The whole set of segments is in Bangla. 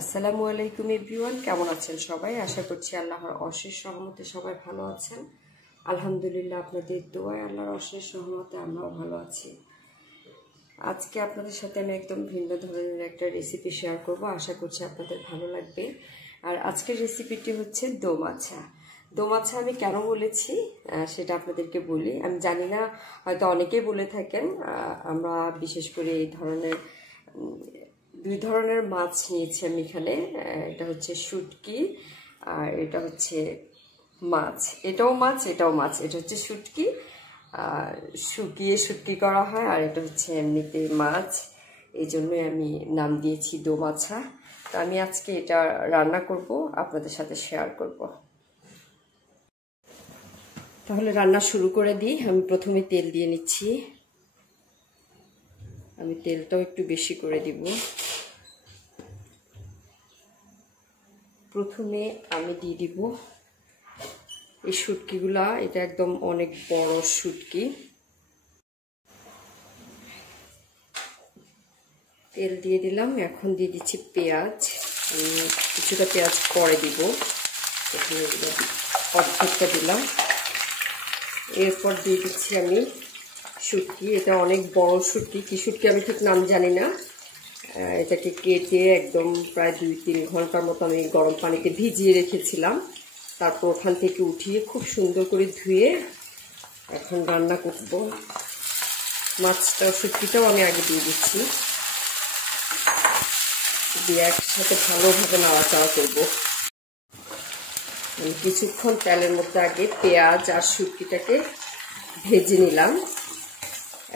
আসসালামু আলাইকুম এভরিওয়ান, কেমন আছেন সবাই? আশা করছি আল্লাহর অশেষ রহমতে সবাই ভালো আছেন। আলহামদুলিল্লাহ, আপনাদের দোয়ায় আল্লাহর অশেষ রহমতে আমরাও ভালো আছি। আজকে আপনাদের সাথে আমি একদম ভিন্ন ধরনের একটা রেসিপি শেয়ার করব, আশা করছি আপনাদের ভালো লাগবে। আর আজকের রেসিপিটি হচ্ছে দোমাছা। দোমাছা আমি কেন বলেছি সেটা আপনাদেরকে বলি। আমি জানি না, হয়তো অনেকেই বলে থাকেন। আমরা বিশেষ করে এই ধরনের দুই ধরনের মাছ নিয়েছি আমি এখানে। এটা হচ্ছে শুটকি আর এটা হচ্ছে মাছ। এটাও মাছ, এটাও মাছ। এটা হচ্ছে শুটকি, আর শুকিয়ে শুটকি করা হয়, আর এটা হচ্ছে এমনিতে মাছ। এই জন্যই আমি নাম দিয়েছি দোমাছা। তো আমি আজকে এটা রান্না করব, আপনাদের সাথে শেয়ার করব। তাহলে রান্না শুরু করে দিই। আমি প্রথমে তেল দিয়ে নিচ্ছি। আমি তেলটাও একটু বেশি করে দিব। প্রথমে আমি দিয়ে দিব এই শুটকিগুলা। এটা একদম অনেক বড় শুটকি। তেল দিয়ে দিলাম। এখন দিয়ে দিচ্ছি পেঁয়াজ। কিছুটা পেঁয়াজ পরে দিব, এখানে অর্ধেকটা দিলাম। এরপর দিয়ে দিচ্ছি আমি শুটকি। এটা অনেক বড় শুটকি, কি শুটকি আমি ঠিক নাম জানি না। এটাকে কেটে একদম প্রায় 2-3 ঘন্টার মতো আমি গরম পানিতে ভিজিয়ে রেখেছিলাম। তারপর ওখান থেকে উঠিয়ে খুব সুন্দর করে ধুয়ে এখন রান্না করব। মাছটা শুটকিটাও আমি আগে দিয়ে দিচ্ছি, দিয়ে একসাথে ভালোভাবে নাড়াচাড়া করবো। আমি কিছুক্ষণ তেলের মধ্যে আগে পেঁয়াজ আর শুটকিটাকে ভেজে নিলাম।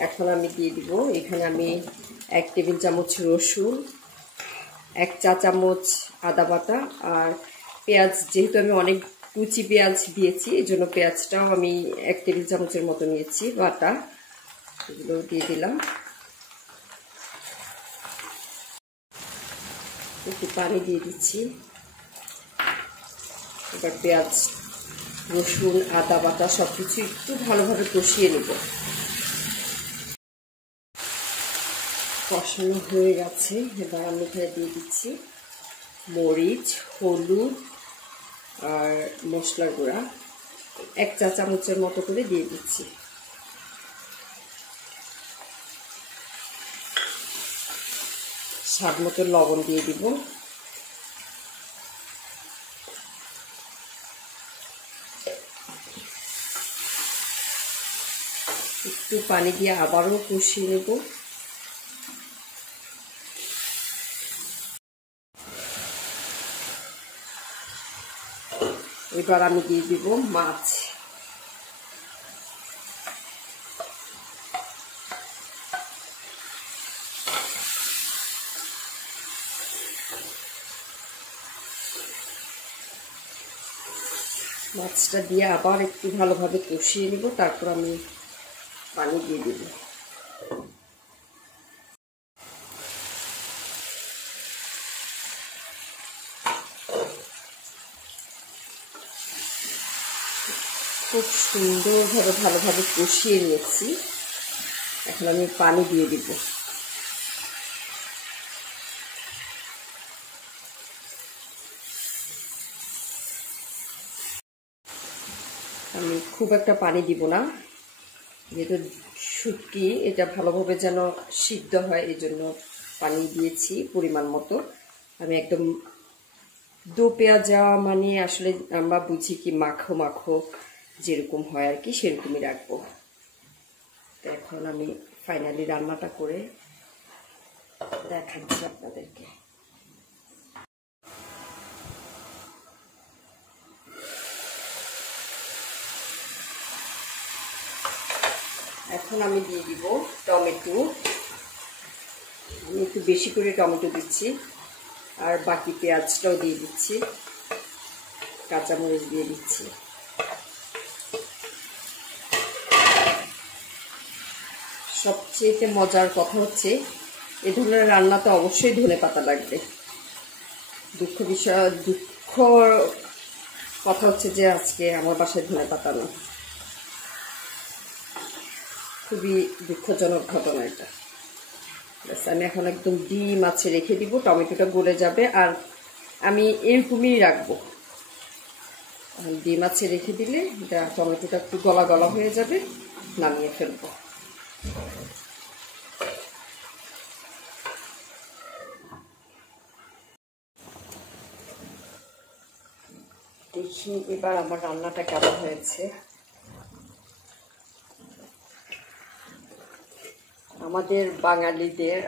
এখন আমি দিয়ে দিব, এখানে আমি 1 টেবিল চামচ রসুন, 1 চা চামচ আদা বাটা, আর পেঁয়াজ যেহেতু আমি অনেক কুচি পেঁয়াজ দিয়েছি, এই জন্য পেঁয়াজটাও আমি 1 টেবিল চামচের মতো নিয়েছি বাটা। এগুলো দিয়ে দিলাম। একটু পানি দিয়ে দিচ্ছি। এবার পেঁয়াজ, রসুন, আদা বাটা সবকিছু একটু ভালোভাবে কষিয়ে নেব। কষানো হয়ে গেছে। এবার আমি এখানে দিয়ে দিচ্ছি মরিচ, হলুদ আর মশলার গুঁড়া 1 চা চামচের মতো করে দিয়ে দিচ্ছি। স্বাদ মতো লবণ দিয়ে দিব। একটু পানি দিয়ে আবারও কষিয়ে নেব। এবার আমি দিয়ে দিব মাছ। মাছটা দিয়ে আবার একটু ভালোভাবে কষিয়ে নেব, তারপর আমি পানি দিয়ে দেব। খুব সুন্দরভাবে ভালোভাবে কষিয়ে নিয়েছি। এখন আমি পানি দিয়ে দিব। আমি খুব একটা পানি দিব না, যেহেতু শুটকি এটা ভালোভাবে যেন সিদ্ধ হয়, এই জন্য পানি দিয়েছি পরিমাণ মতো। আমি একদম দো পেঁয়াজা মানে আসলে আমরা বুঝি কি মাখো মাখো যেরকম হয় আর কি, সেরকমই রাখবো। তো এখন আমি ফাইনালি রান্নাটা করে দেখাচ্ছি আপনাদেরকে। এখন আমি দিয়ে দিব টমেটো। আমি একটু বেশি করে টমেটো দিচ্ছি, আর বাকি পেঁয়াজটাও দিয়ে দিচ্ছি, কাঁচামরিচ দিয়ে দিচ্ছি। সবচেয়ে মজার কথা হচ্ছে এ ধরনের রান্নাতে অবশ্যই ধনেপাতা লাগবে। দুঃখ কথা হচ্ছে যে আজকে আমার বাসায় ধনেপাতা নেই। খুবই দুঃখজনক ঘটনা এটা। আমি এখন একদম ডিম আছে রেখে দিব, টমেটোটা গলে যাবে। আর আমি এরকমই রাখবো। ডিম আছে রেখে দিলে টমেটোটা একটু গলা গলা হয়ে যাবে, নামিয়ে ফেলবো। দেখি এবার আমার রান্নাটা কেমন হয়েছে। আমাদের বাঙালিদের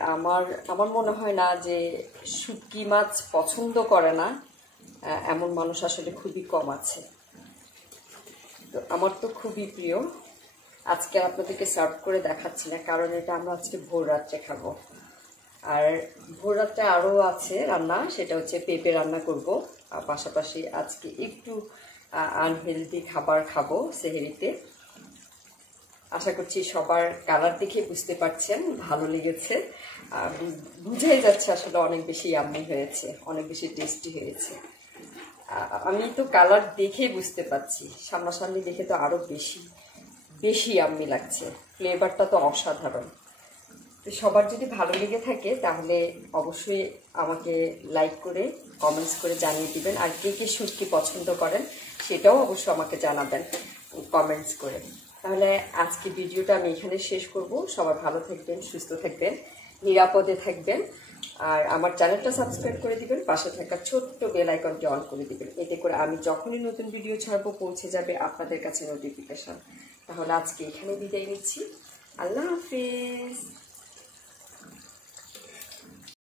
আমার মনে হয় না যে শুটকি মাছ পছন্দ করে না এমন মানুষ আসলে খুবই কম আছে। তো আমার তো খুবই প্রিয়। আজকে আপনাদেরকে সার্ভ করে দেখাচ্ছি না, কারণ এটা আমরা আজকে ভোর রাত্রে খাবো। আর ভোর রাত্রে আরও আছে রান্না, সেটা হচ্ছে পেঁপে রান্না করব। আর পাশাপাশি আজকে একটু আনহেলদি খাবার খাবো সেহরিতে। আশা করছি সবার কালার দেখে বুঝতে পারছেন ভালো লেগেছে, বুঝাই যাচ্ছে আসলে অনেক বেশি ইয়াম্মি হয়েছে, অনেক বেশি টেস্টি হয়েছে। আমি তো কালার দেখে বুঝতে পারছি, সামনাসামনি দেখে তো আরও বেশি বেশি ইয়াম্মি লাগছে, ফ্লেভারটা তো অসাধারণ। তো সবার যদি ভালো লেগে থাকে তাহলে অবশ্যই আমাকে লাইক করে কমেন্টস করে জানিয়ে দিবেন। আর কে কে শুটকি পছন্দ করেন সেটাও অবশ্যই আমাকে জানাবেন কমেন্টস করে। তাহলে আজকে ভিডিওটা আমি এখানে শেষ করব। সবাই ভালো থাকবেন, সুস্থ থাকবেন, নিরাপদে থাকবেন। আর আমার চ্যানেলটা সাবস্ক্রাইব করে দিবেন, পাশে থাকা ছোট্ট বেল আইকনটি অন করে দিবেন। এতে করে আমি যখনই নতুন ভিডিও ছাড়বো পৌঁছে যাবে আপনাদের কাছে নোটিফিকেশন। তাহলে আজকে এখানে বিদায় নিচ্ছি। আল্লাহ হাফেজ।